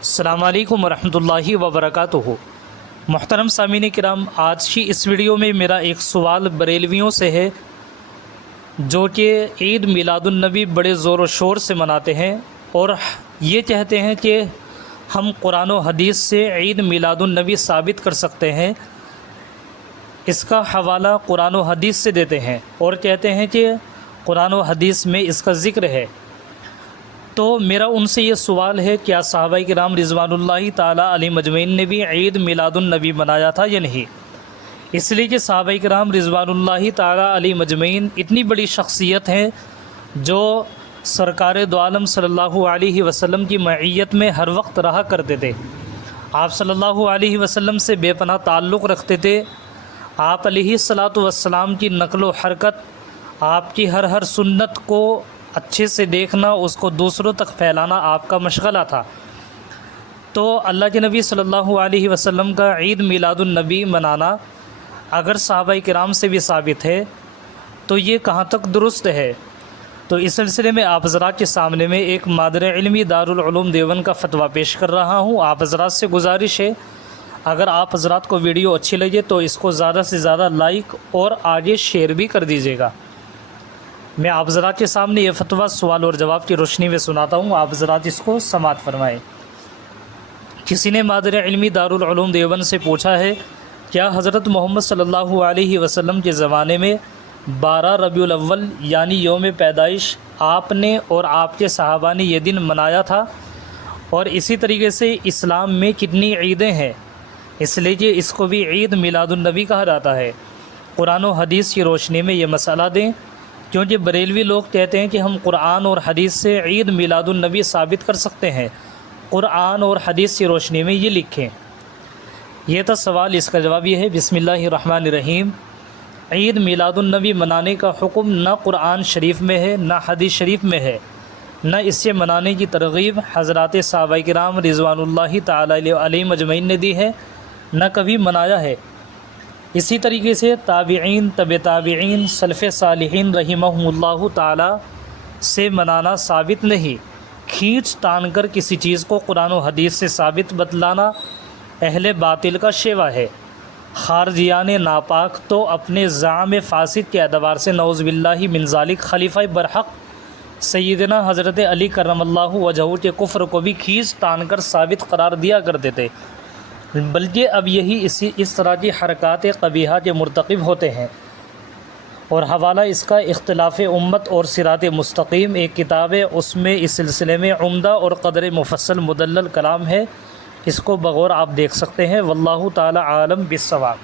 السلام علیکم ورحمۃ اللہ وبرکاتہ۔ محترم سامعین کرام، آج کی اس ویڈیو میں میرا ایک سوال بریلویوں سے ہے جو کہ عید میلاد النبی بڑے زور و شور سے مناتے ہیں اور یہ کہتے ہیں کہ ہم قرآن و حدیث سے عید میلاد النبی ثابت کر سکتے ہیں۔ اس کا حوالہ قرآن و حدیث سے دیتے ہیں اور کہتے ہیں کہ قرآن و حدیث میں اس کا ذکر ہے۔ تو میرا ان سے یہ سوال ہے، کیا صحابہ کرام رضوان اللہ تعالیٰ علیہ مجمعین نے بھی عید میلاد النبی منایا تھا یا نہیں؟ اس لیے کہ صحابہ کرام رضوان اللہ تعالیٰ علیہ مجمعین اتنی بڑی شخصیت ہیں جو سرکار دو عالم صلی اللہ علیہ وسلم کی معیت میں ہر وقت رہا کرتے تھے۔ آپ صلی اللہ علیہ وسلم سے بے پناہ تعلق رکھتے تھے۔ آپ علیہ الصلاۃ والسلام کی نقل و حرکت، آپ کی ہر سنت کو اچھے سے دیکھنا، اس کو دوسروں تک پھیلانا آپ کا مشغلہ تھا۔ تو اللہ کے نبی صلی اللہ علیہ وسلم کا عید میلاد النبی منانا اگر صحابہ کرام سے بھی ثابت ہے تو یہ کہاں تک درست ہے؟ تو اس سلسلے میں آپ حضرات کے سامنے میں ایک مادر علمی دارالعلوم دیوبند کا فتویٰ پیش کر رہا ہوں۔ آپ حضرات سے گزارش ہے، اگر آپ حضرات کو ویڈیو اچھی لگے تو اس کو زیادہ سے زیادہ لائک اور آگے شیئر بھی کر دیجیے گا۔ میں آپ حضرات کے سامنے یہ فتویٰ سوال اور جواب کی روشنی میں سناتا ہوں، آپ حضرات اس کو سماعت فرمائیں۔ کسی نے مادر علمی دارالعلوم دیوبند سے پوچھا ہے، کیا حضرت محمد صلی اللہ علیہ وسلم کے زمانے میں 12 ربیع الاول یعنی یوم پیدائش آپ نے اور آپ کے صحابہ نے یہ دن منایا تھا؟ اور اسی طریقے سے اسلام میں کتنی عیدیں ہیں؟ اس لیے کہ اس کو بھی عید میلاد النبی کہا جاتا ہے۔ قرآن و حدیث کی روشنی میں یہ مسئلہ دیں، کیونکہ بریلوی لوگ کہتے ہیں کہ ہم قرآن اور حدیث سے عید میلاد النبی ثابت کر سکتے ہیں۔ قرآن اور حدیث کی روشنی میں یہ لکھیں۔ یہ تھا سوال، اس کا جواب یہ ہے۔ بسم اللہ الرحمن الرحیم۔ عید میلاد النبی منانے کا حکم نہ قرآن شریف میں ہے، نہ حدیث شریف میں ہے، نہ اس سے منانے کی ترغیب حضرات صحابہ کرام رضوان اللہ تعالی علیہ مجمعین نے دی ہے، نہ کبھی منایا ہے۔ اسی طریقے سے تابعین، طب تابعین، سلف صالحین رحمہم اللہ تعالی سے منانا ثابت نہیں۔ کھینچ تان کر کسی چیز کو قرآن و حدیث سے ثابت بتلانا اہل باطل کا شیوا ہے۔ خارجیان ناپاک تو اپنے زعم فاسد کے اعتبار سے نعوذ باللہ من ذالک خلیفہ برحق سیدنا حضرت علی کرم اللہ وجہہ کے کفر کو بھی کھینچ تان کر ثابت قرار دیا کرتے تھے، بلکہ اب یہی اس طرح کی حرکات قبیحہ کے مرتکب ہوتے ہیں۔ اور حوالہ اس کا اختلاف امت اور صراط مستقیم ایک کتاب ہے، اس میں اس سلسلے میں عمدہ اور قدر مفصل مدلل کلام ہے، اس کو بغور آپ دیکھ سکتے ہیں۔ واللہ تعالی عالم بالصواب۔